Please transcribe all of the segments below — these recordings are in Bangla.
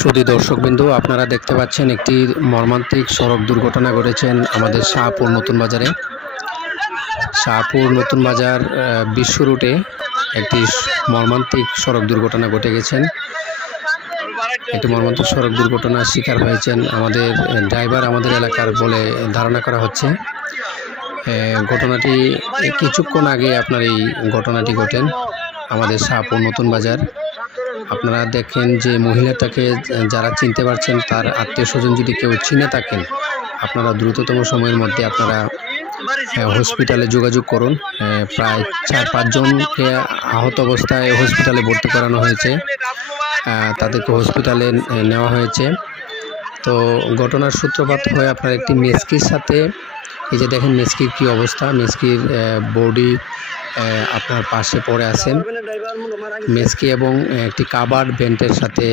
সুধী দর্শকবিন্দু, আপনারা দেখতে পাচ্ছেন একটি মর্মান্তিক সড়ক দুর্ঘটনা ঘটেছেন আমাদের শাহপুর নতুন বাজারে। শাহপুর নতুন বাজার বিশ্ব রুটে একটি মর্মান্তিক সড়ক দুর্ঘটনা ঘটে গেছেন। একটি মর্মান্তিক সড়ক দুর্ঘটনার শিকার হয়েছেন আমাদের ড্রাইভার, আমাদের এলাকার বলে ধারণা করা হচ্ছে। ঘটনাটি কিছুক্ষণ আগে আপনার এই ঘটনাটি ঘটেন আমাদের শাহপুর নতুন বাজার। আপনারা দেখেন যে মহিলাটাকে যারা চিনতে পারছেন, তার আত্মীয় স্বজন যদি কেউ চিনে থাকেন, আপনারা দ্রুততম সময়ের মধ্যে আপনারা হসপিটালে যোগাযোগ করুন। প্রায় 4-5 জনকে আহত অবস্থায় হসপিটালে ভর্তি করানো হয়েছে, তাদেরকে হসপিটালে নেওয়া হয়েছে। তো ঘটনার সূত্রপাত হয়ে আপনার একটি মেস্কির সাথে, এই যে দেখেন মেস্কির কী অবস্থা, মেস্কির বডি আপনার পাশে পড়ে আছেন। মেস্কি এবং একটি কাভার্ড ভ্যানের সাথে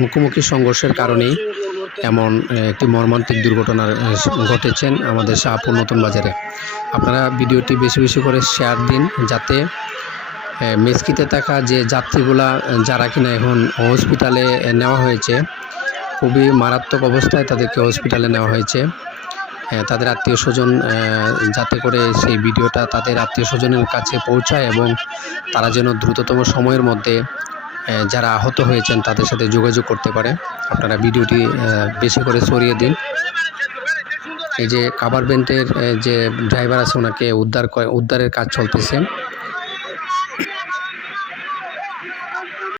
মুখোমুখি সংঘর্ষের কারণেই এমন একটি মর্মান্তিক দুর্ঘটনা ঘটেছেন আমাদের শাহপুর নতুন বাজারে। আপনারা ভিডিওটি বেশি বেশি করে শেয়ার দিন, যাতে মেস্কিতে থাকা যে যাত্রীগুলা যারা কিনা এখন হসপিটালে নেওয়া হয়েছে, খুবই মারাত্মক অবস্থায় তাদেরকে হসপিটালে নেওয়া হয়েছে। তাদের আত্মীয় স্বজন যাতে করে সেই ভিডিওটা তাদের আত্মীয় স্বজনের কাছে পৌঁছায় এবং তারা যেন দ্রুততম সময়ের মধ্যে যারা আহত হয়েছেন তাদের সাথে যোগাযোগ করতে পারে। আপনারা ভিডিওটি বেশি করে ছড়িয়ে দিন। এই যে কাভার ভ্যানের যে ড্রাইভার আছে, ওনাকে উদ্ধারের কাজ চলতেছে।